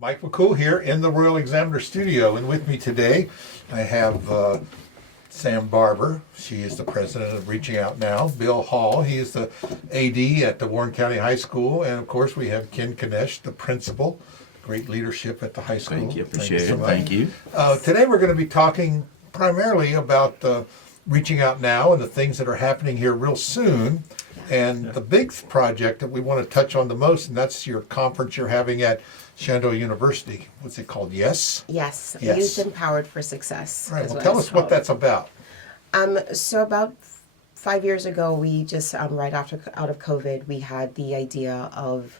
Mike McCool here in the Royal Examiner Studio, and with me today I have Sam Barber. She is the president of Reaching Out Now. Bill Hall, he is the AD at the Warren County High School, and of course we have Ken Kanesh, the principal. Great leadership at the high school. Thank you, appreciate it. Thank you. Today we're going to be talking primarily about Reaching Out Now and the things that are happening here real soon. And the big project that we want to touch on the most, and that's your conference you're having at Shenandoah University. What's it called? Yes? Yes, Yes. Youth Empowered for Success. Right. is Well, what tell it's us what called. that's about. So about 5 years ago, we just right after out of COVID, we had the idea of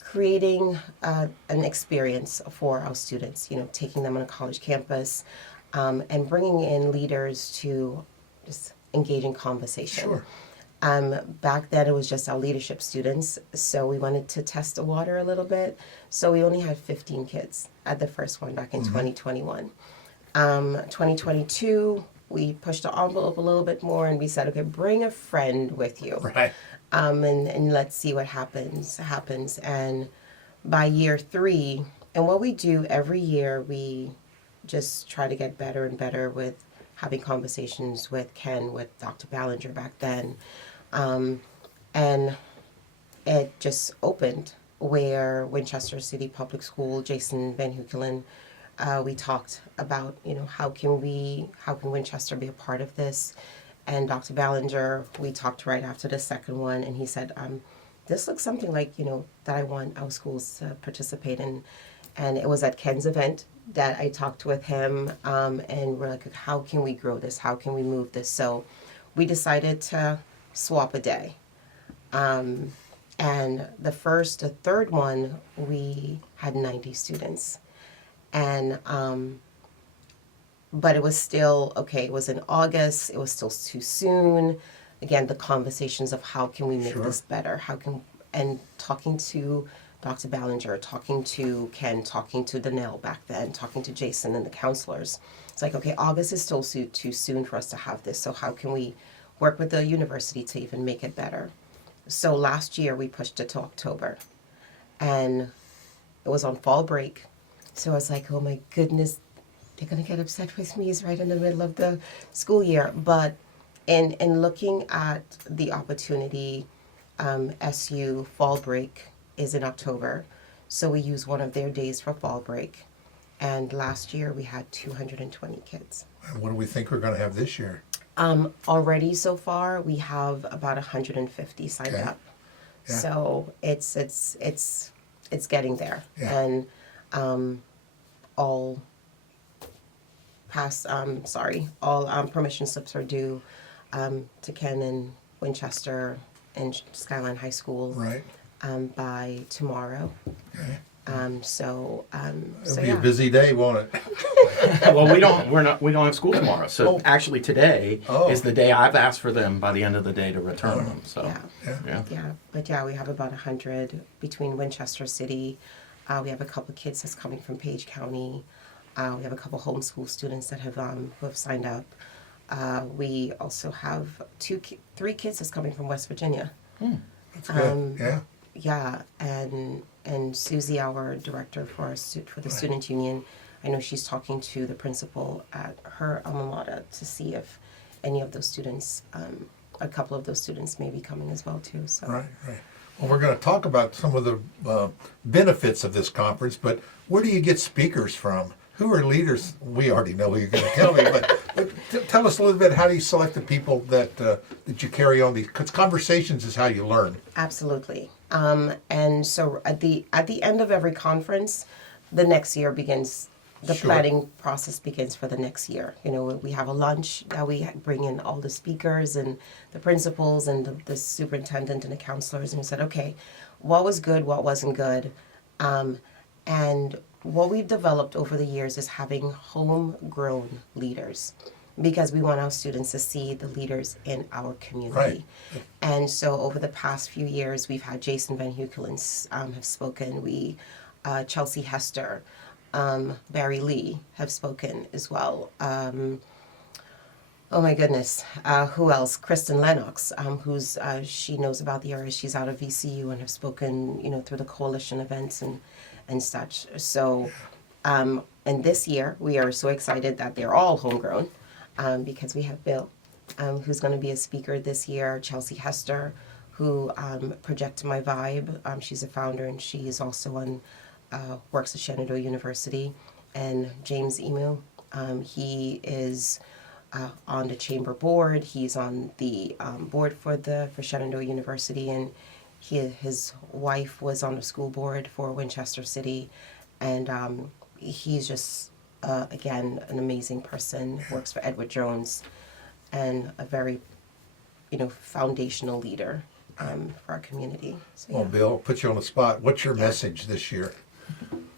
creating an experience for our students. You know, taking them on a college campus, and bringing in leaders to just engage in conversation. Sure. Back then it was just our leadership students, so we wanted to test the water a little bit. So we only had 15 kids at the first one back in 2021. 2022, we pushed the envelope a little bit more and we said, okay, bring a friend with you. Right. And let's see what happens. And by year 3, and what we do every year, we just try to get better and better with having conversations with Ken, with Dr. Ballinger back then. And it just opened where Winchester City Public School, Jason Van Huckelen, we talked about, you know, how can Winchester be a part of this? And Dr. Ballinger, we talked right after the second one, and he said, this looks something like, you know, that I want our schools to participate in. And it was at Ken's event that I talked with him, and we're like, how can we grow this? How can we move this? So we decided to swap a day. And the third one, we had 90 students. And, but it was still, okay, it was in August, it was still too soon. Again, the conversations of how can we make this better? And talking to Dr. Ballinger, talking to Ken, talking to Danelle back then, talking to Jason and the counselors. It's like, okay, August is still too soon for us to have this, so how can we work with the university to even make it better? So last year we pushed it to October, and it was on fall break. So I was like, oh my goodness, they're gonna get upset with me. It's right in the middle of the school year. But in looking at the opportunity, SU fall break is in October, so we use one of their days for fall break. And last year we had 220 kids. And what do we think we're going to have this year? Already so far we have about 150 signed Okay. up. Yeah. So it's getting there. Yeah. And all permission slips are due to Ken and Winchester and Skyline High School. Right. By tomorrow. Okay. So It'll be yeah. a busy day, won't it? Well, we don't have school tomorrow. So Oh. actually today Oh. is the day I've asked for them by the end of the day to return them. So Yeah. yeah. But yeah, we have about 100 between Winchester City. We have a couple kids that's coming from Page County. We have a couple homeschool students that have who have signed up. We also have 3 kids that's coming from West Virginia. That's good. Yeah. Yeah, and Susie, our director for the student union, I know she's talking to the principal at her alma mater to see if any of those students, a couple of those students may be coming as well too. So. Right. Well, we're going to talk about some of the benefits of this conference, but where do you get speakers from? Who are leaders? We already know who you're going to tell me, but tell us a little bit. How do you select the people that you carry on these? Because conversations is how you learn. Absolutely. And so at the end of every conference, the next year begins. The Sure. planning process begins for the next year. You know, we have a lunch that we bring in all the speakers and the principals and the superintendent and the counselors, and we said, okay, what was good, what wasn't good, and what we've developed over the years is having homegrown leaders, because we want our students to see the leaders in our community. Right. And so over the past few years, we've had Jason Van Huckelen have spoken. Chelsea Hester, Barry Lee have spoken as well. Oh my goodness. Who else? Kristen Lennox, who's she knows about the area. She's out of VCU and have spoken, through the coalition events and such. So, and this year we are so excited that they're all homegrown, because we have Bill, who's going to be a speaker this year. Chelsea Hester, who Project My Vibe. She's a founder and she is also on works at Shenandoah University, and James Emu. He is on the chamber board. He's on the board for Shenandoah University, and his wife was on the school board for Winchester City, and he's just again an amazing person. Works for Edward Jones, and a very foundational leader for our community. So, Well, Bill, put you on the spot. What's your message this year?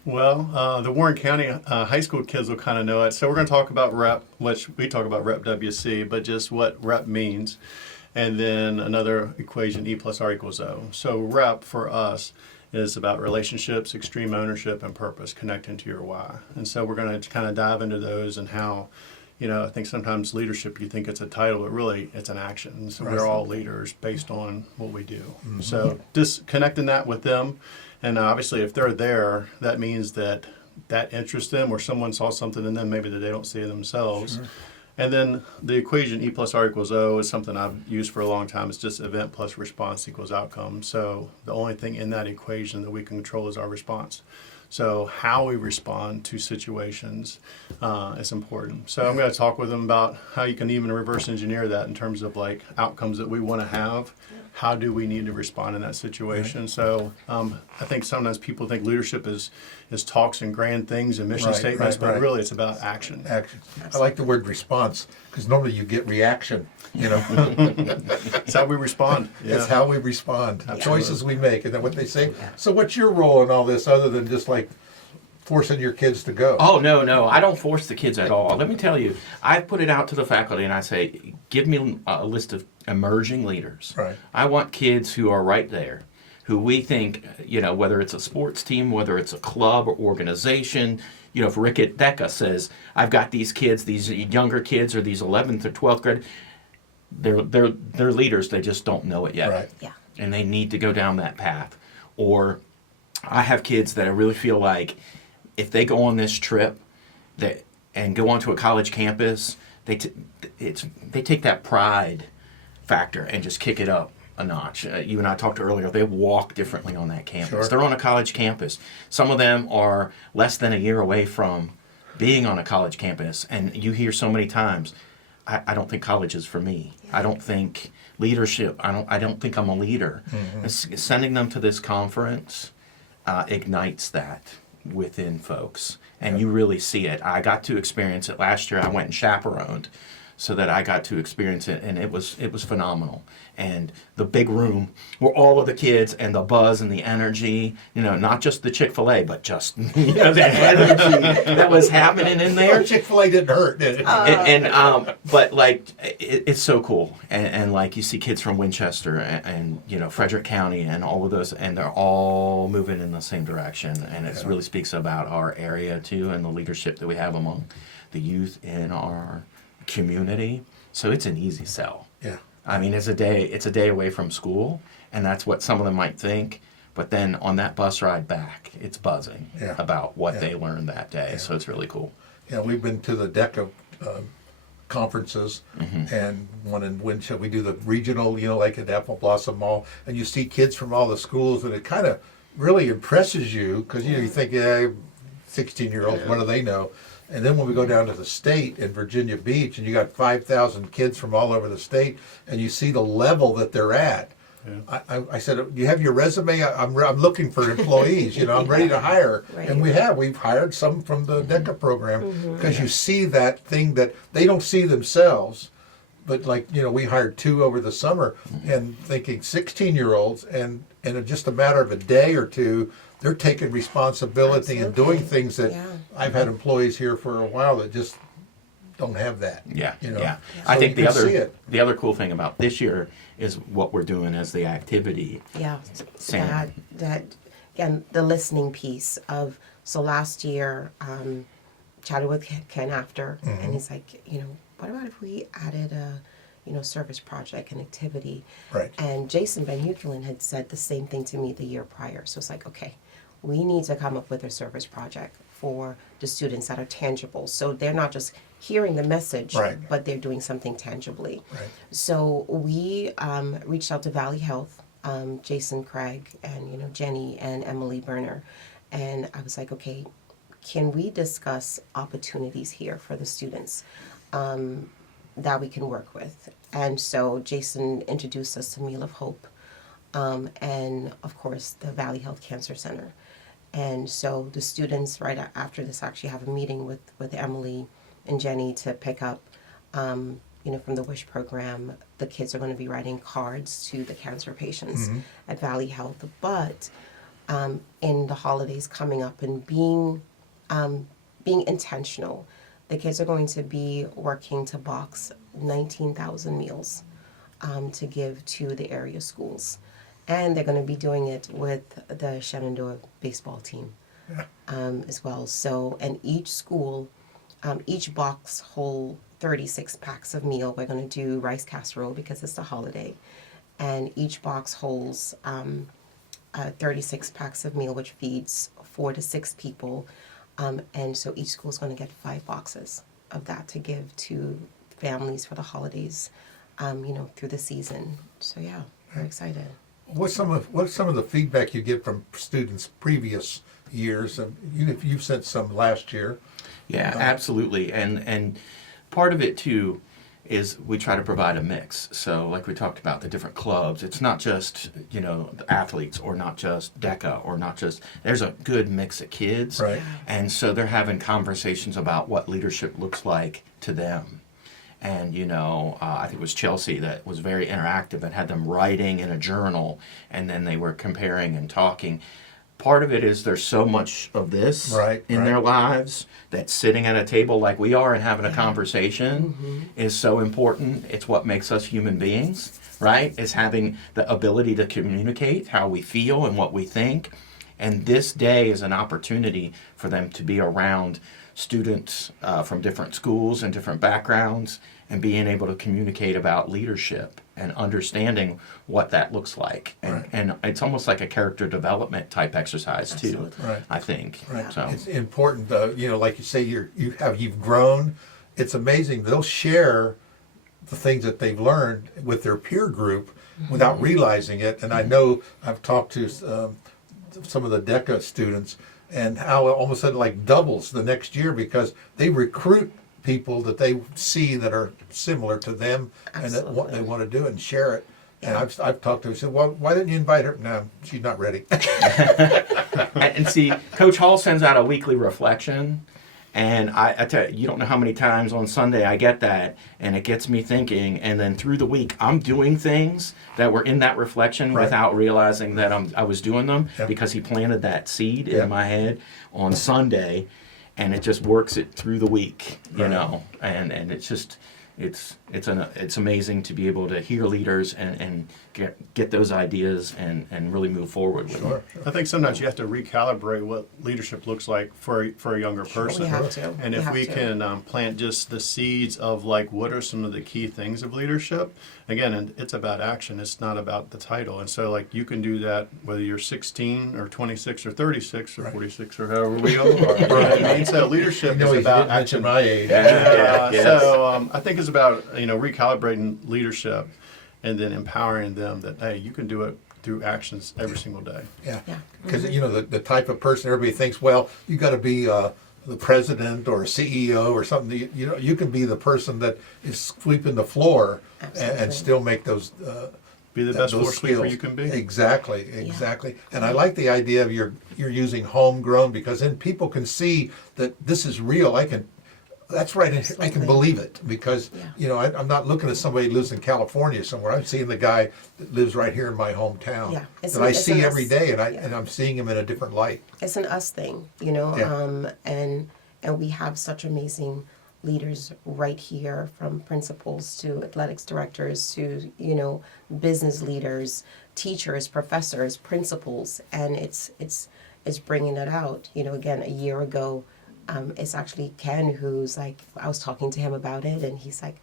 Well, the Warren County high school kids will kind of know it. So we're going to talk about REP, which we talk about REP WC, but just what REP means. And then another equation, E plus R equals O. So REP for us is about relationships, extreme ownership, and purpose, connecting to your why. And so we're going to kind of dive into those and how, I think sometimes leadership, you think it's a title, but really it's an action. So we're all leaders based on what we do. Mm-hmm. So just connecting that with them. And obviously, if they're there, that means that interests them, or someone saw something in them maybe that they don't see in themselves. Sure. And then the equation E plus R equals O is something I've used for a long time. It's just event plus response equals outcome. So the only thing in that equation that we can control is our response. So how we respond to situations is important. So I'm going to talk with them about how you can even reverse engineer that in terms of like outcomes that we want to have. How do we need to respond in that situation? Right. So I think sometimes people think leadership is talks and grand things and mission statements, but really it's about action. Action. I like the word response because normally you get reaction. It's how we respond. Yeah. It's how we respond. Choices we make, and then what they say. So what's your role in all this other than just like forcing your kids to go? Oh, no. I don't force the kids at all. Let me tell you, I put it out to the faculty and I say, give me a list of emerging leaders. Right. I want kids who are right there, who we think, whether it's a sports team, whether it's a club or organization. If Rick at DECA says, I've got these kids, these younger kids, or these 11th or 12th grade, they're leaders, they just don't know it yet. Right. Yeah. And they need to go down that path. Or I have kids that I really feel like if they go on this trip and go onto a college campus, they take that pride factor and just kick it up a notch. You and I talked earlier, they walk differently on that campus. Sure. They're on a college campus. Some of them are less than a year away from being on a college campus, and you hear so many times, I don't think college is for me. Yeah. I don't think leadership, I don't think I'm a leader. Mm-hmm. Sending them to this conference ignites that within folks, and you really see it. I got to experience it last year. I went and chaperoned so that I got to experience it, and it was phenomenal. And the big room where all of the kids and the buzz and the energy, not just the Chick-fil-A, but just the energy that was happening in there. Well, Chick-fil-A didn't hurt, did it? But like it's so cool, and like you see kids from Winchester and Frederick County and all of those, and they're all moving in the same direction, and it really speaks about our area too, and the leadership that we have among the youth in our community. So it's an easy sell. Yeah. I mean, it's a day away from school, and that's what some of them might think. But then on that bus ride back, it's buzzing about what they learned that day. Yeah. So it's really cool. Yeah, we've been to the DECA conferences, and one in Winchester. We do the regional, like at Apple Blossom Mall, and you see kids from all the schools, and it kind of really impresses you because you think, 16-year-olds, what do they know? And then when we go down to the state in Virginia Beach, and you got 5,000 kids from all over the state, and you see the level that they're at. Yeah. I said, you have your resume? I'm looking for employees. I'm ready to hire. Right. And we've hired some from the DECA program because you see that thing that they don't see themselves. But we hired 2 over the summer, and thinking 16-year-olds, and in just a matter of a day or two, they're taking responsibility and doing things that I've had employees here for a while that just don't have that. Yeah, So I think the other cool thing about this year is what we're doing as the activity. Yeah, Sam. that again, the listening piece of, so last year, chatted with Ken after, and he's like, what about if we added a, service project and activity? Right. And Jason Van Huckelen had said the same thing to me the year prior. So it's like, okay, we need to come up with a service project for the students that are tangible. So they're not just hearing the message, Right. but they're doing something tangibly. Right. So we reached out to Valley Health, Jason Craig, and Jenny and Emily Berner, and I was like, okay, can we discuss opportunities here for the students that we can work with? And so Jason introduced us to Meal of Hope, and of course the Valley Health Cancer Center. And so the students right after this actually have a meeting with Emily and Jenny to pick up, from the WISH program. The kids are going to be writing cards to the cancer patients at Valley Health. But in the holidays coming up and being intentional, the kids are going to be working to box 19,000 meals to give to the area schools. And they're going to be doing it with the Shenandoah baseball team as well. So, and each school, each box hold 36 packs of meal. We're going to do rice casserole because it's the holiday. And each box holds 36 packs of meal, which feeds 4 to 6 people. And so each school is going to get 5 boxes of that to give to families for the holidays, through the season. So yeah, we're excited. What's some of the feedback you get from students previous years? And you've sent some last year. Yeah, absolutely. And part of it too is we try to provide a mix. So like we talked about the different clubs, it's not just, the athletes or not just DECA or not just, there's a good mix of kids. Right. And so they're having conversations about what leadership looks like to them. And, I think it was Chelsea that was very interactive and had them writing in a journal, and then they were comparing and talking. Part of it is there's so much of this in their lives that sitting at a table like we are and having a conversation is so important. It's what makes us human beings, right? Is having the ability to communicate how we feel and what we think. And this day is an opportunity for them to be around students from different schools and different backgrounds and being able to communicate about leadership and understanding what that looks like. And it's almost like a character development type exercise too, Right. I think. Right. So It's important, like you say, you've grown. It's amazing. They'll share the things that they've learned with their peer group without realizing it. And I know I've talked to some of the DECA students, and how it almost like doubles the next year because they recruit people that they see that are similar to them and that they want to do it and share it. And I've talked to her. I said, "Well, why didn't you invite her?" No, she's not ready. and see, Coach Hall sends out a weekly reflection. And I tell you, you don't know how many times on Sunday I get that, and it gets me thinking. And then through the week, I'm doing things that were in that reflection without realizing that I was doing them because he planted that seed in my head on Sunday, and it just works it through the week, And it's just it's amazing to be able to hear leaders and get those ideas and really move forward with them. I think sometimes you have to recalibrate what leadership looks like for a younger person. We have to. And if we can plant just the seeds of what are some of the key things of leadership, again, and it's about action. It's not about the title. And so you can do that whether you're 16 or 26 or 36 or 46 or however we all are. You know what I mean? So leadership is about action. My age. So I think it's about recalibrating leadership and then empowering them that, hey, you can do it through actions every single day. Yeah, because the type of person everybody thinks, well, you got to be the president or a CEO or something. You can be the person that is sweeping the floor and still make those. Be the best floor those sweeper skills. you can be. Exactly. And I like the idea of you're using homegrown because then people can see that this is real. That's right. I can believe it because, I'm not looking at somebody who lives in California somewhere. I'm seeing the guy that lives right here in my hometown that I see every day, and I'm seeing him in a different light. It's an us thing, and we have such amazing leaders right here, from principals to athletics directors to, business leaders, teachers, professors, principals, and it's bringing it out. Again, a year ago, It's actually Ken who's like, I was talking to him about it, and he's like,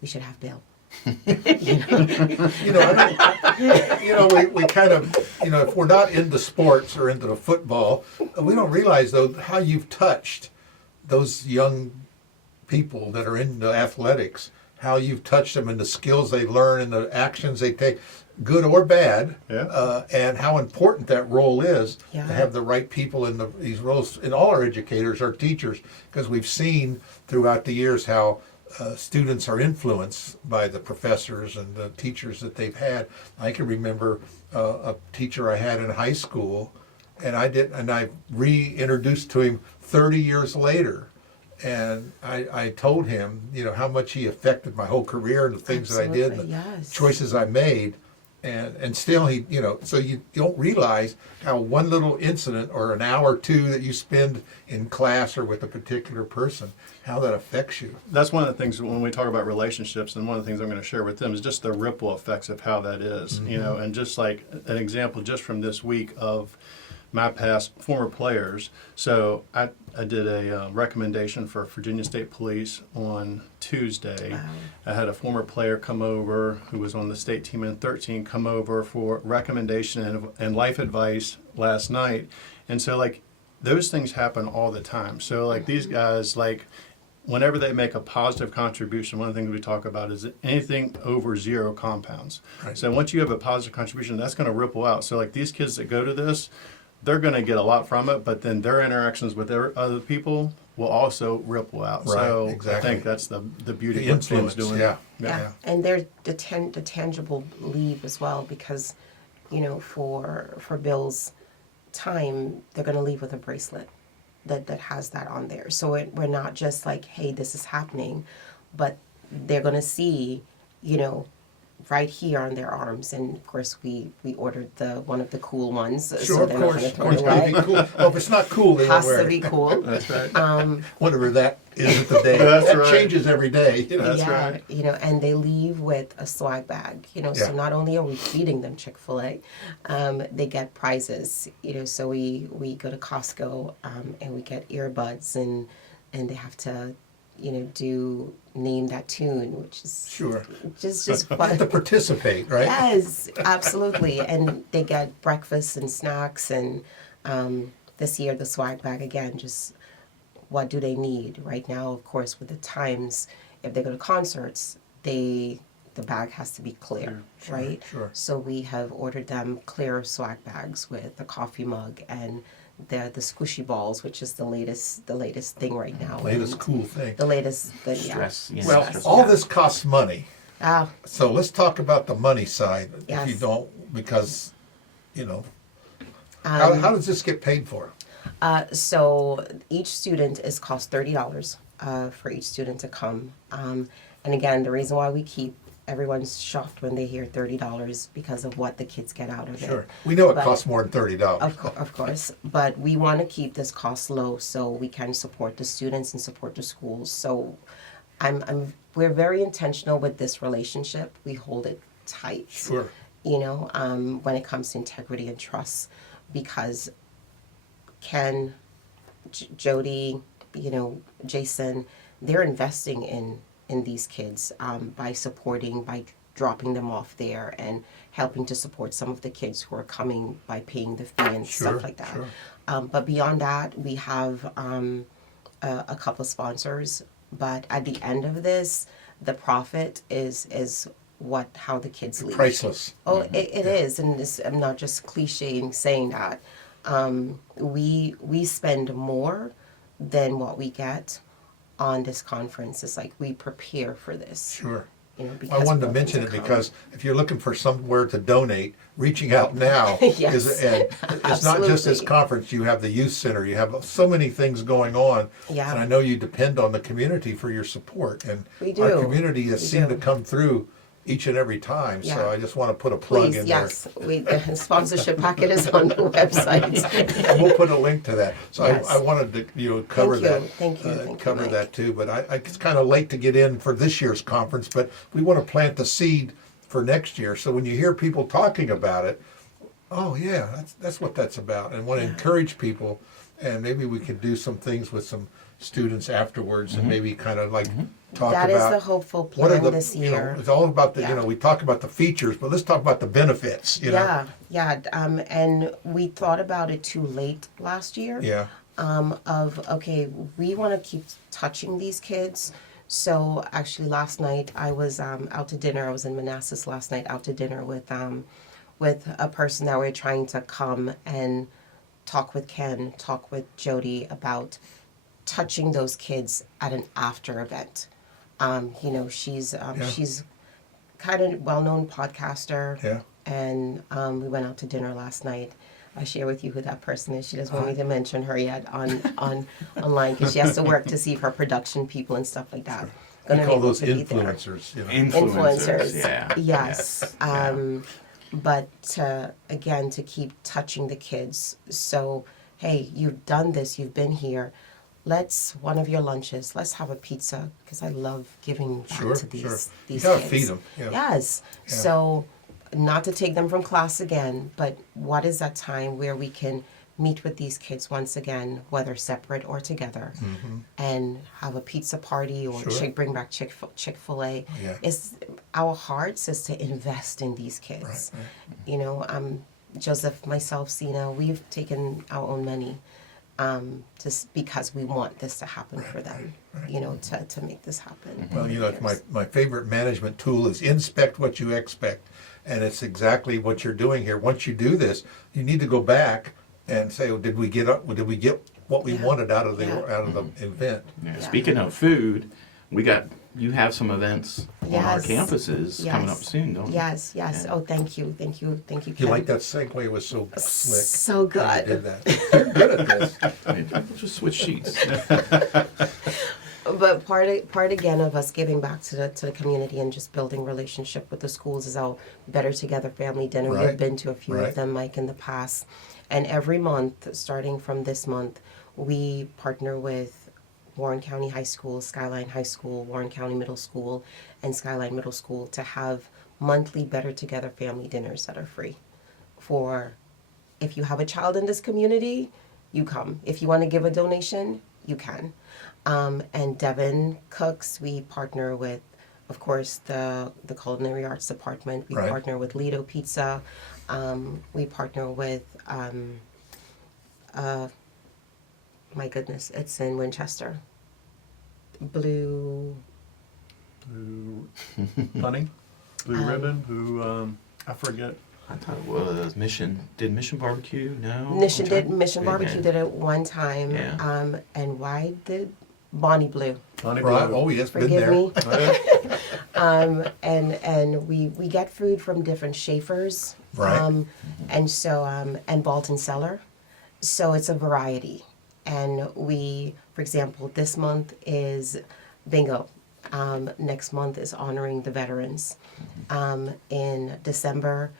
we should have Bill. You know, we kind of, if we're not into sports or into the football, we don't realize though how you've touched those young people that are into athletics, how you've touched them and the skills they learn and the actions they take, good or bad, and how important that role is to have the right people in these roles. And all our educators, our teachers, because we've seen throughout the years how students are influenced by the professors and the teachers that they've had. I can remember a teacher I had in high school, and I reintroduced to him 30 years later. And I told him, how much he affected my whole career and the things that I did, and the choices I made. And still he, so you don't realize how one little incident or an hour or two that you spend in class or with a particular person, how that affects you. That's one of the things when we talk about relationships, and one of the things I'm going to share with them is just the ripple effects of how that is, and just like an example just from this week of my past former players. So I did a recommendation for Virginia State Police on Tuesday. Wow. I had a former player come over who was on the state team in 13 come over for recommendation and life advice last night. And so like those things happen all the time. So like these guys, like whenever they make a positive contribution, one of the things we talk about is anything over 0 compounds. Right. So once you have a positive contribution, that's going to ripple out. So like these kids that go to this, they're going to get a lot from it, but then their interactions with their other people will also ripple out. Right, so exactly. I think that's the beauty The of what Tim's influence, doing. yeah. And there's the tangible leave as well, because, for Bill's time, they're going to leave with a bracelet that has that on there. So we're not just like, hey, this is happening, but they're going to see, right here on their arms. And of course, we ordered one of the cool ones, Sure, so of they're not course. going to Of throw course, it it's got to away. be cool. Well, if it's not cool, they won't Has wear to it. be cool. That's right. Whatever that is at the day. That's that right. changes every day. That's right. And they leave with a swag bag, Yeah. so not only are we feeding them Chick-fil-A, they get prizes, so we go to Costco, and we get earbuds, and they have to, name that tune, which is Sure. just You fun. have to participate, right? Yes, absolutely. And they get breakfast and snacks, and this year the swag bag again, just what do they need right now? Of course, with the times, if they go to concerts, the bag has to be clear, right? Sure. So we have ordered them clear swag bags with a coffee mug and the squishy balls, which is the latest thing right now. Latest And cool thing. The latest, Stress, yeah. Well, Stress. all this costs money. Ah, So let's talk about the money side, if Yes. you don't, because, how does this get paid for? So each student is cost $30 for each student to come. And again, the reason why we keep everyone's shocked when they hear $30 because of what the kids get out of it. Sure. We know it But- costs more than $30. Of course, but we want to keep this cost low so we can support the students and support the schools. So we're very intentional with this relationship. We hold it tight. Sure. When it comes to integrity and trust, because Ken, Jody, Jason, they're investing in these kids by dropping them off there and helping to support some of the kids who are coming by paying the fee and Sure, stuff like that. sure. But beyond that, we have a couple of sponsors. But at the end of this, the profit is how the kids leave. Priceless. Oh, it is, and I'm not just clichéing saying that. We spend more than what we get on this conference. It's like we prepare for this. Sure. Because I wanted to we're mention open it to because if you're looking for somewhere to donate, reaching out now Yes, it's not just this absolutely. conference. You have the youth center. You have so many things going on. Yeah. And I know you depend on the community for your support. And We do. our community has We seemed do. to come through each and every time. So Yeah. I just want to put a plug Please, in yes, the sponsorship packet is on the website. there. And we'll put a link to that. So Yes. I wanted to cover Thank you. that. Thank you, Cover Mike. that too. But it's kind of late to get in for this year's conference. But we want to plant the seed for next year. So when you hear people talking about it, oh yeah, that's what that's about, and want to encourage people, and maybe we could do some things with some students afterwards, and maybe kind of like talk That is about the hopeful what are plan the this you know, year. it's all about the Yeah. we talk about the features, but let's talk about the benefits. You know, And we thought about it too late last year. yeah, Okay, we want to keep touching these kids. So actually, last night I was out to dinner. I was in Manassas last night, out to dinner with a person that we're trying to come and talk with Ken, talk with Jody about touching those kids at an after event. She's kind of well-known podcaster. Yeah. And we went out to dinner last night. I share with you who that person is. She doesn't want me to mention her yet on online because she has to work to see her production people and stuff like that. we Gonna call be able those to be there. influencers. You know, Influencers. Yeah. Yes. Yeah. But again, to keep touching the kids. So, hey, you've done this. You've been here. One of your lunches, let's have a pizza because I love giving back Sure, to these sure. these You gotta kids. feed 'em, yeah. Yes. Yeah. So, not to take them from class again, but what is that time where we can meet with these kids once again, whether separate or together, and have a pizza party or Sure. bring back Chick-fil-A. Yeah. It's our hearts is to invest in these kids. Right. Joseph, myself, Sina, we've taken our own money just because we want this to happen for them, to make this happen. Well, it's my favorite management tool is inspect what you expect. And it's exactly what you're doing here. Once you do this, you need to go back and say, well, did we get what we wanted out of the event? Yeah. Yeah. Speaking of food, you have some events on our Yes. campuses coming up Yes. soon, don't you? Yes. Yeah. Oh, thank you, You Ken. like that segue? It was so slick. So how you good. did that. You're good at this. We'll just switch sheets. But part again of us giving back to the community and just building relationship with the schools is our Better Together Family Dinner. Right. We've been to a few Right. of them, Mike, in the past. And every month, starting from this month, we partner with Warren County High School, Skyline High School, Warren County Middle School, and Skyline Middle School to have monthly Better Together family dinners that are free. If you have a child in this community, you come. If you want to give a donation, you can. And Devon Cooks, we partner with, of course, the Culinary Arts Department. We Right. partner with Lido Pizza. We partner with, my goodness, it's in Winchester. Blue Honey, Blue Ribbon, I forget. I thought it was Mission. Did Mission Barbecue? No. Mission I'm trying- Mission Barbecue Yeah. did it one time. Yeah. And why did Bonnie Blue? Honey Right. Blue. Oh, yes, been Forgive there. me. And we get food from different Schaefer's. Right. And Balton Cellar. So it's a variety. And for example, this month is bingo. Next month is honoring the veterans. In December,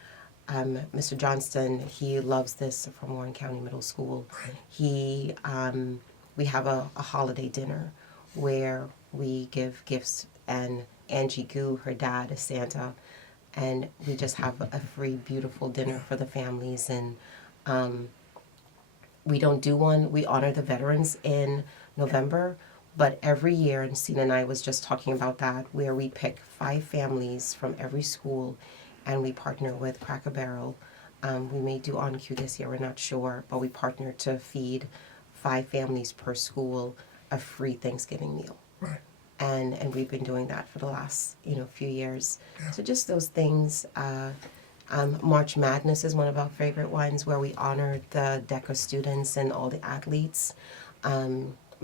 Mr. Johnston, he loves this from Warren County Middle School. We have a holiday dinner where we give gifts, and Angie Goo, her dad, is Santa, and we just have a free, beautiful dinner for the families. And we don't do one. We honor the veterans in November, but every year, and Sina and I was just talking about that, where we pick 5 families from every school, and we partner with Cracker Barrel. We may do On Cue this year, we're not sure, but we partner to feed 5 families per school a free Thanksgiving meal. Right. And we've been doing that for the last few years. So just those things. March Madness is one of our favorite ones, where we honor the DECA students and all the athletes.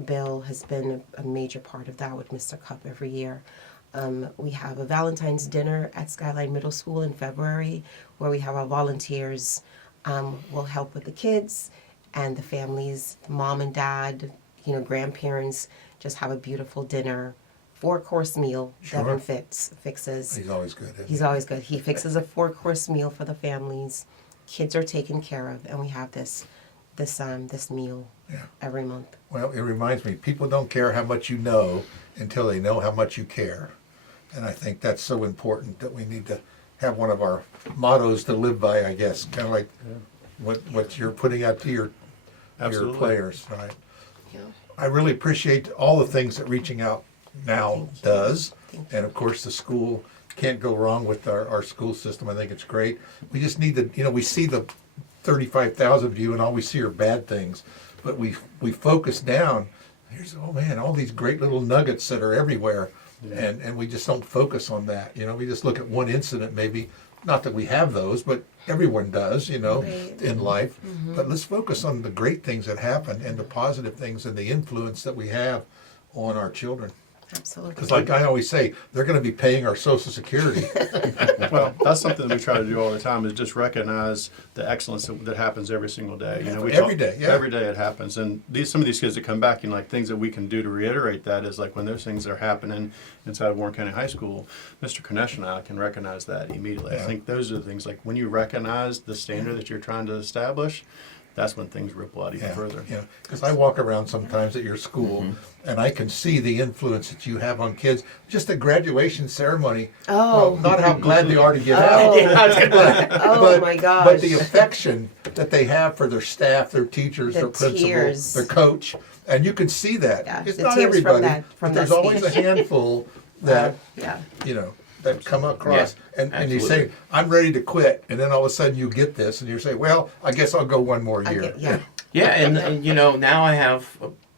Bill has been a major part of that with Mr. Cup every year. We have a Valentine's dinner at Skyline Middle School in February, where we have our volunteers will help with the kids and the families, mom and dad, grandparents, just have a beautiful dinner, 4-course meal. Sure. Devin fixes. He's always good. Isn't He's always good. He fixes a 4-course meal for the families. Kids are taken care of, and we have this meal Yeah. every month. Well, it reminds me, people don't care how much you know until they know how much you care. And I think that's so important that we need to have one of our mottos to live by, I guess, kind of like what you're putting out to your Absolutely. players, right? Yeah. I really appreciate all the things that Reaching Out Now does. And of course, the school, can't go wrong with our school system. I think it's great. We just need to, we see the 35,000 view and all we see are bad things. But we focus down. Here's, oh man, all these great little nuggets that are everywhere. And we just don't focus on that. We just look at one incident maybe. Not that we have those, but everyone does, Right. in life. But let's focus on the great things that happen and the positive things and the influence that we have on our children. Absolutely. Because like I always say, they're going to be paying our Social Security. Well, that's something that we try to do all the time is just recognize the excellence that happens every single day. Every day, yeah. Every day it happens. And some of these kids that come back, like things that we can do to reiterate that is like when those things are happening inside of Warren County High School, Mr. Kanesh and I can recognize that immediately. Yeah. I think those are the things like when you recognize the standard that you're trying to establish, that's when things ripple out even further. Yeah, because I walk around sometimes at your school, and I can see the influence that you have on kids. Just a graduation ceremony. Oh. Well, not how glad they are to get Oh. out. Oh my gosh. But the affection that they have for their staff, their teachers, The their principal, tears. their coach, and you can see that. Yeah, It's the not tears from everybody, that- but from there's that always a speech. handful that Yeah. that come across, Yeah, and you say, absolutely. "I'm ready to quit," and then all of a sudden you get this, and you say, "Well, I guess I'll go one more year." Yeah. Yeah, and now I have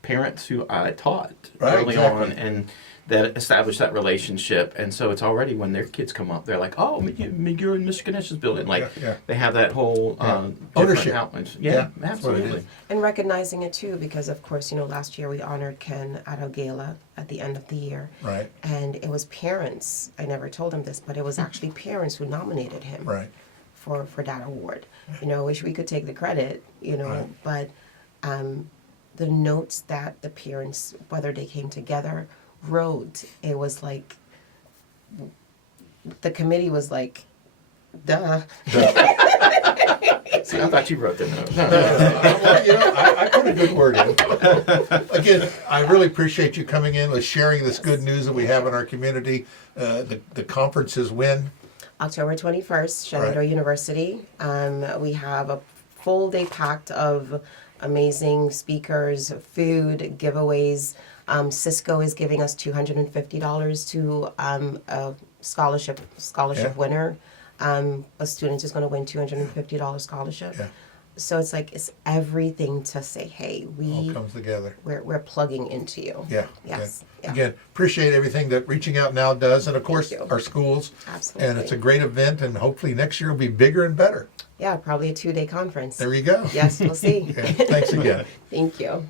parents who I taught Right, early exactly. on, and that established that relationship. And so it's already when their kids come up, they're like, "Oh, you're in Mr. Ganesh's building." Like Yeah. they have that whole Ownership. different outlets. Yeah, Yeah, that's what it absolutely. is. And recognizing it too, because of course, last year we honored Ken at a gala at the end of the year. Right. And it was parents, I never told him this, but it was actually parents who nominated him Right. for that award. I wish we could take the credit, Right. but the notes that the parents, whether they came together, wrote, it was like, the committee was like, duh. See, I thought you wrote the note. Well, I put a good word in. Again, I really appreciate you coming in with sharing this good news that we have in our community. The conference is when? October 21st, Shenandoah Right. University. We have a full day packed of amazing speakers, food, giveaways. Cisco is giving us $250 to a scholarship Yeah. winner. A student is going to win $250 scholarship. Yeah. So it's everything to say, hey, All comes together. we're plugging into you. Yeah. Yes. Okay. Yeah. Again, appreciate everything that Reaching Out Now does, and of course, you. our schools. Absolutely. And it's a great event, and hopefully next year will be bigger and better. Yeah, probably a 2-day conference. There you go. Yes, we'll see. Okay. Thanks again. Thank you.